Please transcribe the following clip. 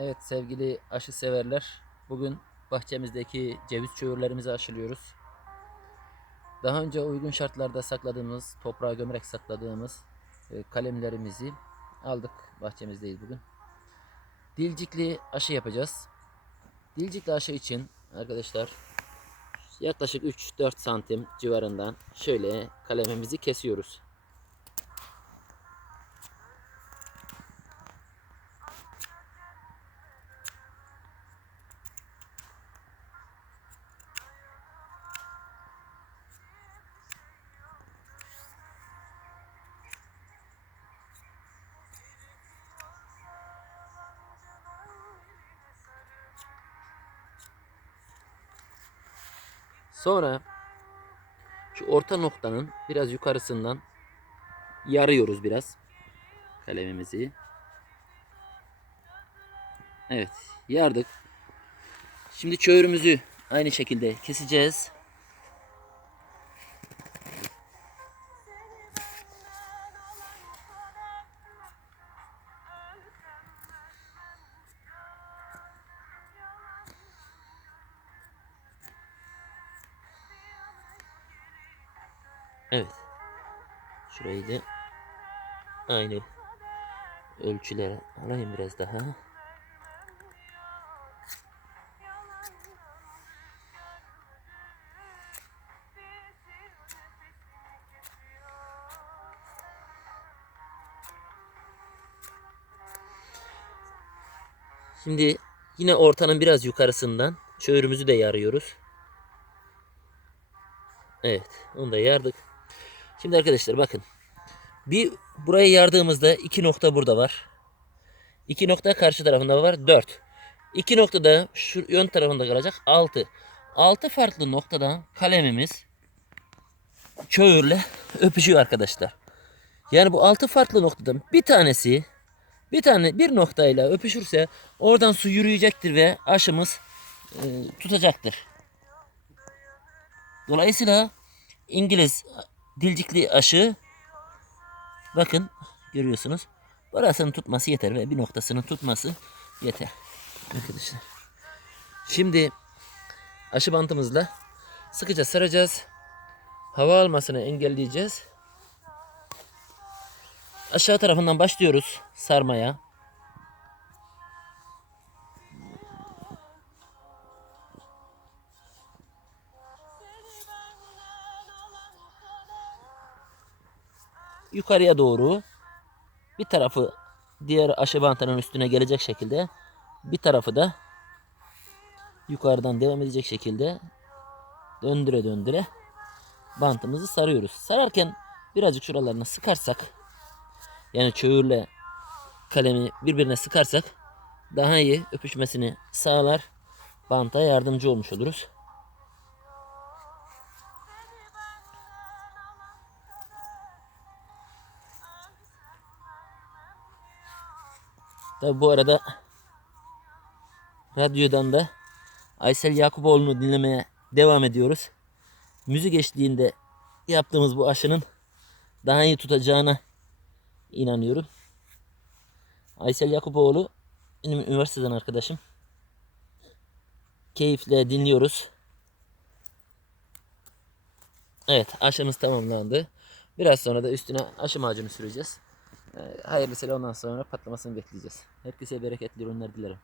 Evet sevgili aşı severler. Bugün bahçemizdeki ceviz çöğürlerimizi aşılıyoruz. Daha önce uygun şartlarda sakladığımız, toprağa gömerek sakladığımız e, kalemlerimizi aldık. Bahçemizdeyiz bugün. Dilcikli aşı yapacağız. Dilcikli aşı için arkadaşlar yaklaşık 3-4 santim civarından şöyle kalemimizi kesiyoruz. Sonra şu orta noktanın biraz yukarısından yarıyoruz biraz kalemimizi. Evet, yardık. Şimdi çöğürümüzü aynı şekilde keseceğiz. Evet. Şurayı da aynı ölçülere alayım biraz daha. Şimdi yine ortanın biraz yukarısından çöğürümüzü de yarıyoruz. Evet, onu da yardık. Şimdi arkadaşlar bakın. Bir burayı yardığımızda iki nokta burada var. İki nokta karşı tarafında var. Dört. İki nokta da şu ön tarafında kalacak. Altı. Altı farklı noktadan kalemimiz çöğürle öpüşüyor arkadaşlar. Yani bu altı farklı noktadan bir tanesi bir tane bir noktayla öpüşürse oradan su yürüyecektir ve aşımız e, tutacaktır. Dolayısıyla İngiliz dilcikli aşı bakın görüyorsunuz. Burasının tutması yeter ve bir noktasının tutması yeter. Arkadaşlar. Şimdi aşı bantımızla sıkıca saracağız. Hava almasını engelleyeceğiz. Aşağı tarafından başlıyoruz sarmaya. Yukarıya doğru bir tarafı diğer aşı bantının üstüne gelecek şekilde bir tarafı da yukarıdan devam edecek şekilde döndüre döndüre bantımızı sarıyoruz. Sararken birazcık şuralarına sıkarsak yani çöğürle kalemi birbirine sıkarsak daha iyi öpüşmesini sağlar. Banta yardımcı olmuş oluruz. Tabi bu arada radyodan da Aysel Yakuboğlu'nu dinlemeye devam ediyoruz. Müzik eşliğinde yaptığımız bu aşının daha iyi tutacağına inanıyorum. Aysel Yakuboğlu benim üniversiteden arkadaşım. Keyifle dinliyoruz. Evet aşımız tamamlandı. Biraz sonra da üstüne aşı macunu süreceğiz. Ee, Hayırlısıyla ondan sonra patlamasını bekleyeceğiz. Herkese bereketli ürünler dilerim.